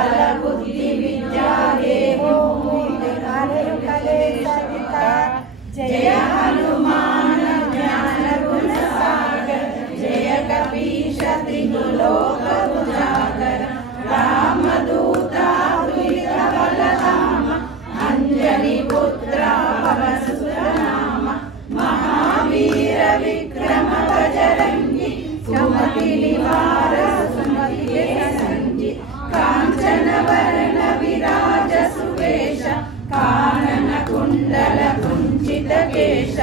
बल बुद्धि विद्या देहो कले सविता जय हनुमान ज्ञान गुण सागर जय कपीश तिहु लोक उजागर राम दूता तुलित बलधाम अंजनी पुत्र पवन सुत नाम महावीर विक्रम बजरंगी सुमति निवार सुमति के संगी कांचन वरण विराज सुवेश कानन कुंडल कुंचित केश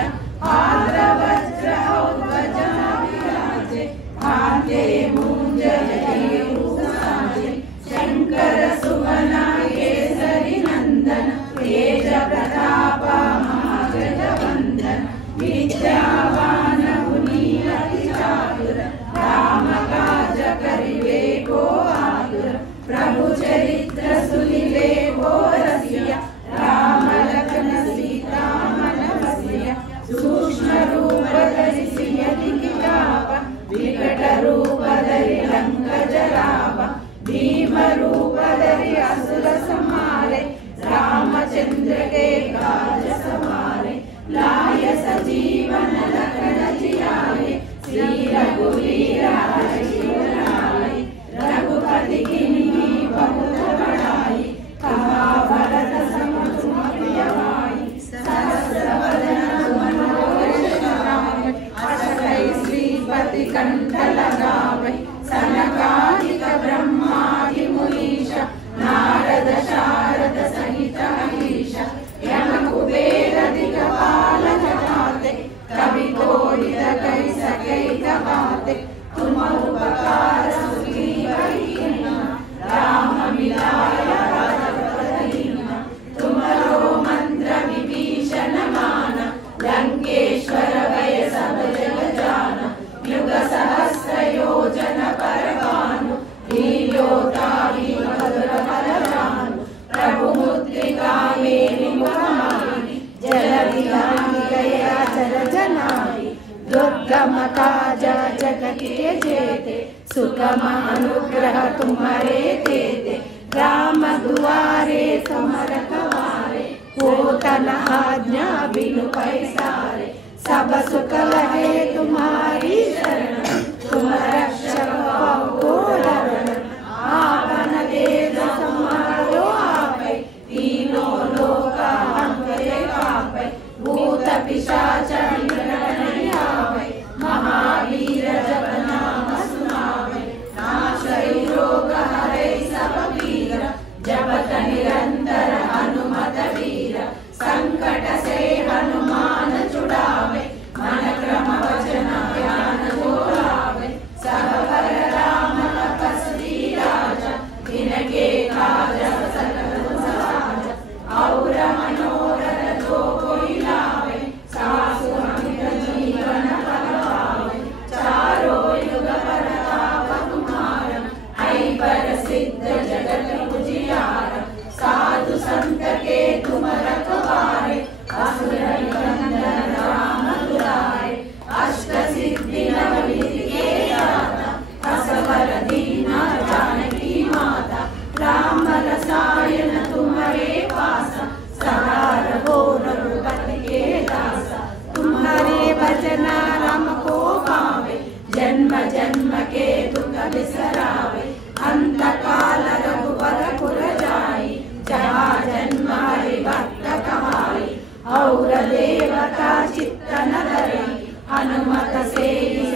आद्रवज्र औध्वजा विराजे हाथे मूंज जनेऊसाजे शंकर सुवन केसरी नंदन तेज प्रताप महाजग वंदन विद्यावान गुणी अति चातुर राम काज करिवे को आतुर प्रभु चरित्र सुनिवे को रसिया राम लखन सीता मन बसिया सूक्ष्म रूप धरि सियति किताब विकट रूप धरि लंक जराव भीम रूप धरि असुर संहारे रामचंद्र के काज सवारे लाय सजीवन लखन जियाए श्री रघुवीर हर्षि उर रघुपति कीन्ही बहुत बड़ाई कहा भरत सम तुम प्रिय भाई सहस्र वदन अष्टै श्रीपति कंठ लगावे सनकादिक ब्रह्मादि मुनीश नारद शारद सहित अहीश यम कुबेर दिगपाल जटाते कवि कोटित कहि सकै बाते तुम उपकार सुग्रीव कीन्हा राम मिलाय राजपद दीन्हा तुमरो मंत्र विभीषण माना लंकेश्वर भय सब जग जाना युग सहस्र योजन पर भानु लील्योताहि मधुर फल जानु प्रभु मुद्रिका मेरि मुख माहि जलधि गाहि गए अचर जनाहि दुर्गम काज जगत के जेते सुगम अनुग्रह तुम्हारे तेते राम दुआरे समरथ वारे होतन आज्ञा बिनु पैसारे सब सुख लहे तुम्हारी शरण तुम रक्षक को डरण आपन तेज संहारो आपै तीनों लोक अंतरे कापै भूत पिशाच निकट नहीं आवै महावीर जप नाम सुनावै नाशै रोग हरै सब पीर जपत निरंतर हनुमत वीर संकट से हनुमान छुड़ावे मन क्रम वचन ध्यान जो लावे सब पर राम तपस्वी राजा इनके काज सकल समाज और मनोरथ जो कोई लावे सासु अमित जीवन फल पावे चारों युग प्रताप तुम्हारा ऐबर सिद्ध जगत उजियारा साधु संत के तुम रखवारे असुर निकंदन राम दुलारे अष्ट सिद्धि नवनिधि के दाता असवर दीना जानकी माता राम रसायन तुम्हारे पासा सदा रहो रघुपति के दासा तुम्हारे भजना राम को पावे जन्म जन्म के दुख बिसरावे अंत काल रघुपत पुर जाई जहाँ जन्म हरि भक्त कहाई और देवता चित्त न धरई हनुमत से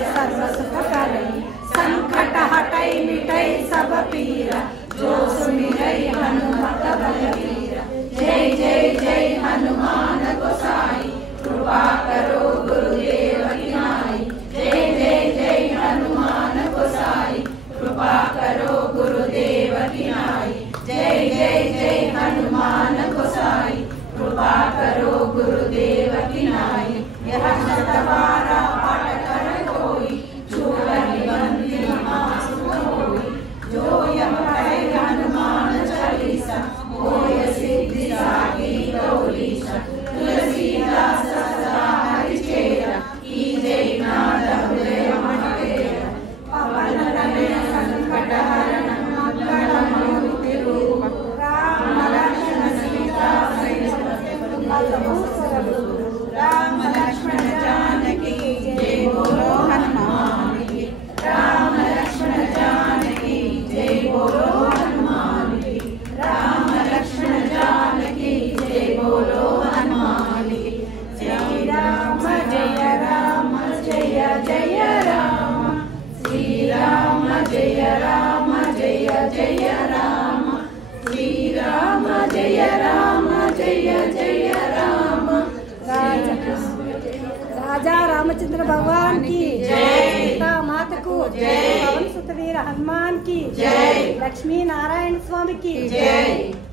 सर्व सुख करई संकट हटई मिटई सब पीरा जो सुमिरई हनुमत बलवीर जय जय जय हनुमान गोसाई कृपा करो गुरुदेव की नाई जय जय जय हनुमान गोसाई कृपा करो गुरुदेव की नाई जय जय जय हनुमान गोसाई कृपा करो गुरुदेव की नाई यह शतवारा पाठ कर कोई छूट निबंधि मासु होई जो यम पढ़े हनुमान चालीसा होय सिद्धि सागी गौरीशा तुलसीदास सदा हरिचेरा की जय नाद हृदय मणिकेरा पवन तनय संकट हरण मंगल मूर्ति हनुमान की जय। लक्ष्मी नारायण स्वामी की जय।